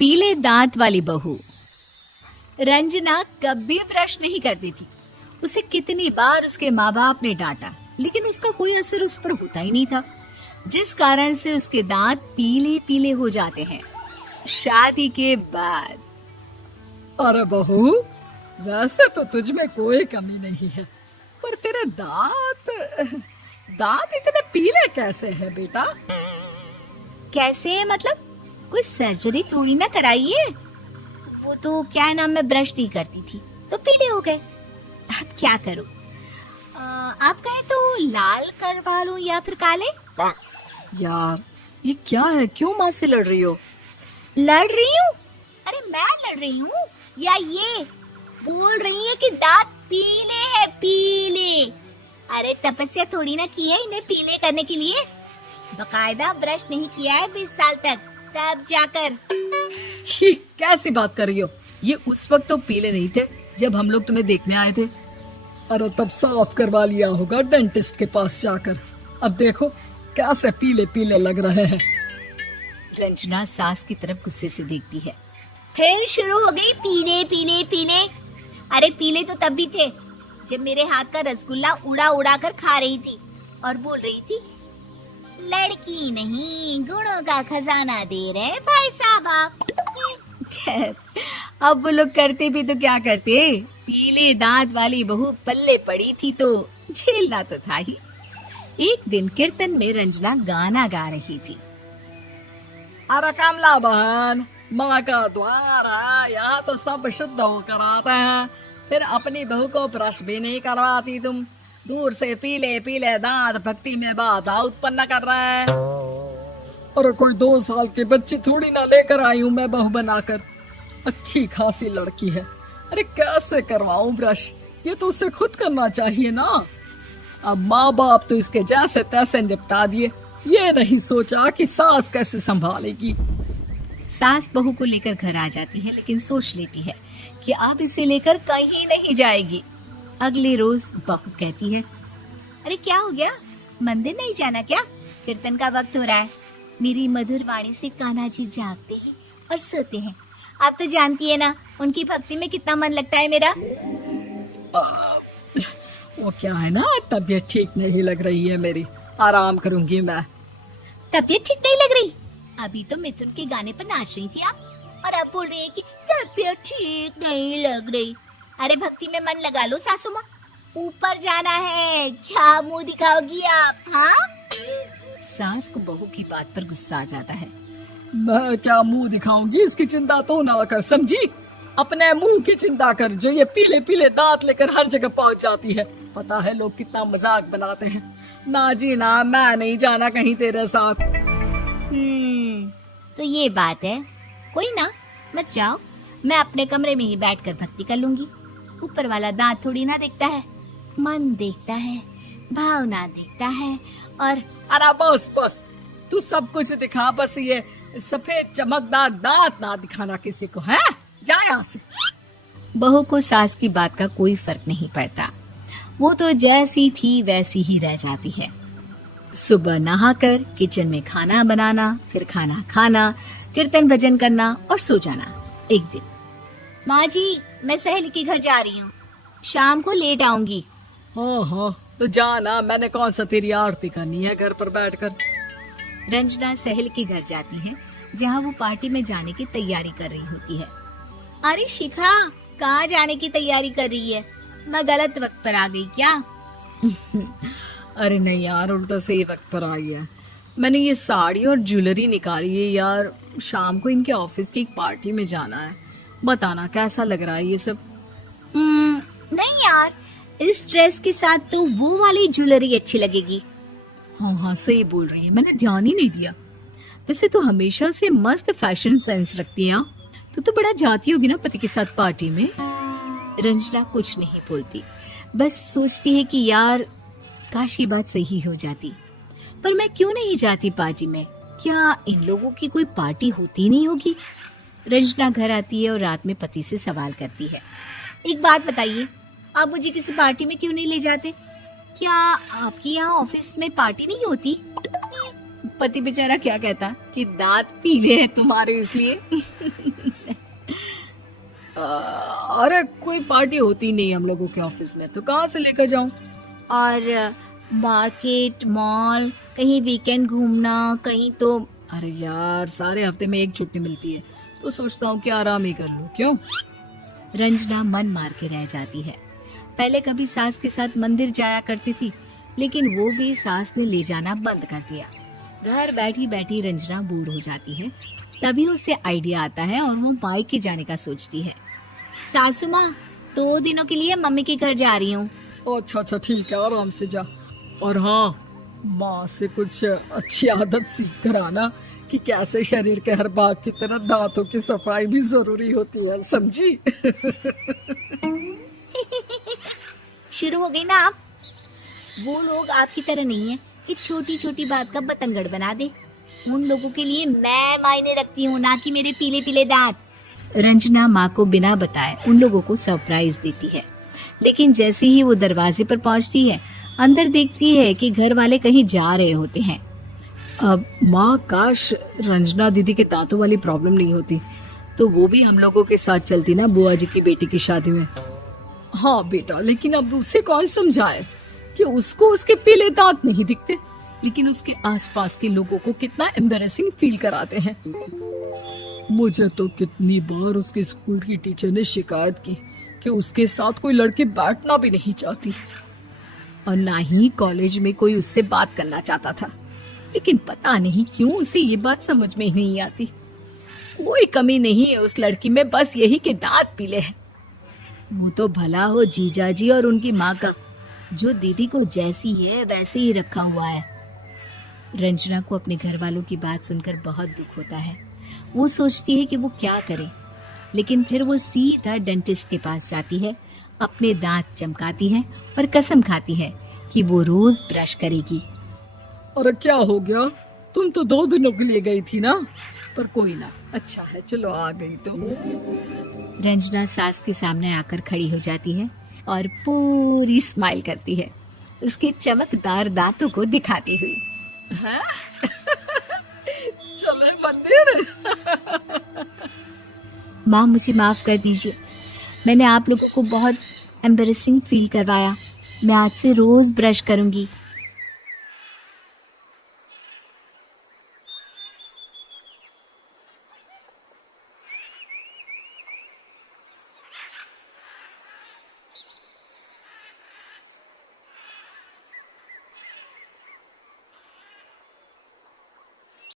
पीले दांत वाली बहू। रंजना कभी ब्रश नहीं करती थी। उसे कितनी बार उसके माँ बाप ने डांटा, लेकिन उसका कोई असर उस पर होता ही नहीं था, जिस कारण से उसके दांत पीले पीले हो जाते हैं। शादी के बाद। अरे बहू, वैसे तो तुझ में कोई कमी नहीं है, पर तेरे दांत दांत इतने पीले कैसे हैं बेटा? कैसे मतलब? कोई सर्जरी थोड़ी ना कराइए। वो तो क्या नाम, मैं ब्रश नहीं करती थी तो पीले हो गए। अब क्या करूं? आप कहें तो लाल करवा लूं या फिर काले? यार ये क्या है, क्यों माँ से लड़ रही हो? लड़ रही हूँ? अरे मैं लड़ रही हूँ या ये बोल रही है कि दांत पीले हैं, पीले? अरे तपस्या थोड़ी ना की है इन्हें पीले करने के लिए। बकायदा ब्रश नहीं किया है 20 साल तक, तब जाकर। छी, कैसी बात कर रही हो? ये उस वक्त तो पीले नहीं थे जब हम लोग तुम्हें देखने आए थे। अरे तब साफ करवा लिया होगा डेंटिस्ट के पास जाकर। अब देखो कैसे पीले पीले लग रहे हैं। रंजना सास की तरफ गुस्से से देखती है। फिर शुरू हो गई पीले पीले पीले। अरे पीले तो तब भी थे जब मेरे हाथ का रसगुल्ला उड़ा उड़ा कर खा रही थी और बोल रही थी, लड़की नहीं गुणों का खजाना दे रहे भाई साहब आप। खैर, अब वो लोग करते भी तो क्या करते, पीले दांत वाली बहू पल्ले पड़ी थी तो झेलना तो था ही। एक दिन कीर्तन में रंजना गाना गा रही थी। अरे कमला बहन, माँ का द्वार है, यहाँ तो सब शुद्ध होकर आते हैं, फिर अपनी बहू को ब्रश भी नहीं करवाती तुम। दूर से पीले पीले दांत भक्ति में बाधा उत्पन्न कर रहे हैं। अरे कोई 2 साल के बच्चे थोड़ी ना लेकर आई हूँ मैं बहू बनाकर। अच्छी खासी लड़की है, अरे कैसे करवाऊं ब्रश? ये तो उसे खुद करना चाहिए ना। अब माँ बाप तो इसके जैसे तैसे निपटा दिए, ये नहीं सोचा कि सास कैसे संभालेगी। सास बहू को लेकर घर आ जाती है, लेकिन सोच लेती है कि अब इसे लेकर कहीं नहीं जाएगी। अगले रोज बहू कहती है, अरे क्या हो गया, मंदिर नहीं जाना क्या? कीर्तन का वक्त हो रहा है। मेरी मधुर वाणी से कान्हा जी जागते हैं और सोते हैं। आप तो जानती है ना उनकी भक्ति में कितना मन लगता है मेरा। वो क्या है ना, तबीयत ठीक नहीं लग रही है मेरी, आराम करूंगी मैं। तबीयत ठीक नहीं लग रही? अभी तो मिथुन के गाने पर नाच रही थी आप, और अब बोल रही है कि तबीयत ठीक नहीं लग रही। अरे भक्ति में मन लगा लो सासू माँ, ऊपर जाना है, क्या मुंह दिखाओगी आप? हाँ? सास को बहू की बात पर गुस्सा आ जाता है। मैं क्या मुंह दिखाऊंगी, इसकी चिंता तो ना कर, समझी? अपने मुंह की चिंता कर, जो ये पीले पीले दांत लेकर हर जगह पहुंच जाती है। पता है लोग कितना मजाक बनाते हैं। ना जी ना, मैं नहीं जाना कहीं तेरे साथ। तो ये बात है। कोई ना, मत जाओ, मैं अपने कमरे में ही बैठकर भक्ति कर लूंगी। ऊपर वाला दांत थोड़ी ना देखता है, मन देखता है, भावना देखता है। और अरे बस बस, तू सब कुछ दिखा, बस ये सफेद चमकदार दांत ना दिखाना किसी को, है? जा यहाँ से। बहू को सास की बात का कोई फर्क नहीं पड़ता। वो तो जैसी थी वैसी ही रह जाती है। सुबह नहाकर किचन में खाना बनाना, फिर खाना खाना, कीर्तन भजन करना और सो जाना। एक दिन, माँ जी मैं सहेली के घर जा रही हूँ, शाम को लेट आऊंगी। हाँ हाँ, तो जाना, मैंने कौन सा तेरी आरती करनी है घर पर बैठकर। रंजना सहेली के घर जाती है, जहाँ वो पार्टी में जाने की तैयारी कर रही होती है। अरे शिखा, कहाँ जाने की तैयारी कर रही है? मैं गलत वक्त पर आ गई क्या? अरे नहीं यार, उल्टा सही वक्त पर आई है। मैंने ये साड़ी और ज्वेलरी निकाली है यार, शाम को इनके ऑफिस की एक पार्टी में जाना है। बताना कैसा लग रहा है ये सब? नहीं यार, इस ड्रेस के साथ तो वो वाली ज्वेलरी अच्छी लगेगी। हाँ हाँ, सही बोल रही है, मैंने ध्यान ही नहीं दिया। वैसे तो हमेशा से मस्त फैशन सेंस रखती है। तो बड़ा जाती होगी ना पति के साथ पार्टी में। रंजना कुछ नहीं बोलती, बस सोचती है कि यार काश ये बात सही हो जाती। पर मैं क्यों नहीं जाती पार्टी में? क्या इन लोगों की कोई पार्टी होती नहीं होगी? रंजना घर आती है और रात में पति से सवाल करती है, एक बात बताइए, आप मुझे किसी पार्टी में क्यों नहीं ले जाते? क्या आपके यहाँ ऑफिस में पार्टी नहीं होती? पति बेचारा क्या कहता कि दांत पीले हैं तुम्हारे इसलिए। अरे कोई पार्टी होती नहीं हम लोगों के ऑफिस में, तो कहाँ से लेकर जाऊं? और मार्केट, मॉल, कहीं वीकेंड घूमना, कहीं तो। अरे यार, सारे हफ्ते में एक छुट्टी मिलती है, तो सोचता हूँ कि आराम ही कर लूं। क्यों? रंजना मन मार के रह जाती है। पहले कभी सास के साथ मंदिर जाया करती थी, लेकिन वो भी सास ने ले जाना बंद कर दिया। घर बैठी बैठी रंजना बोर हो जाती है। तभी उसे आइडिया आता है और वो मायके जाने का सोचती है। सासू माँ, 2 दिनों के लिए मम्मी के घर जा रही हूँ। अच्छा अच्छा, ठीक है, आराम से जा। और हाँ, माँ से कुछ अच्छी आदत सीख कर आना कि कैसे शरीर के हर भाग की तरह दांतों की सफाई भी जरूरी होती है, समझी? शुरू हो गई ना आप। वो लोग आपकी तरह नहीं है कि छोटी छोटी बात का बतंगड़ बना दे। उन लोगों के लिए मैं मायने रखती हूँ, ना कि मेरे पीले पीले दांत। रंजना माँ को बिना बताए उन लोगों को सरप्राइज देती है, लेकिन जैसे ही वो दरवाजे पर पहुंचती है, अंदर देखती है कि घर वाले कहीं जा रहे होते हैं। अब माँ, काश रंजना दीदी के दांतों वाली प्रॉब्लम नहीं होती, तो वो भी हम लोगों के साथ चलती ना बुआ जी की बेटी की शादी में। हाँ बेटा, लेकिन अब उसे कौन समझाए कि उसको उसके पीले दांत नहीं दिखते, लेकिन उसके आसपास के लोगों को कितना एम्बैरेसिंग फील कराते हैं। मुझे तो कितनी बार उसके स्कूल की टीचर ने शिकायत की कि उसके साथ कोई लड़की बैठना भी नहीं चाहती, और ना ही कॉलेज में कोई उससे बात करना चाहता था। लेकिन पता नहीं क्यों उसे ये बात समझ में ही नहीं आती। कोई कमी नहीं है उस लड़की में, बस यही कि दांत पीले हैं। वो तो भला हो जीजा जी और उनकी माँ का, जो दीदी को जैसी है वैसे ही रखा हुआ है। रंजना को अपने घर वालों की बात सुनकर बहुत दुख होता है। वो सोचती है कि वो क्या करे, लेकिन फिर वो सीधा डेंटिस्ट के पास जाती है, अपने दांत चमकाती है और कसम खाती है कि वो रोज ब्रश करेगी। अरे क्या हो गया? तुम तो 2 दिनों के लिए गई थी ना, पर कोई ना, अच्छा है, चलो आ गई तो। रंजना सास के सामने आकर खड़ी हो जाती है और पूरी स्माइल करती है, उसके चमकदार दांतों को दिखाती हुई। हैं? चले मंदिर। माँ, मुझे माफ कर दीजिए, मैंने आप लोगों को बहुत एम्बैरेसिंग फील करवाया। मैं आज से रोज ब्रश करूंगी।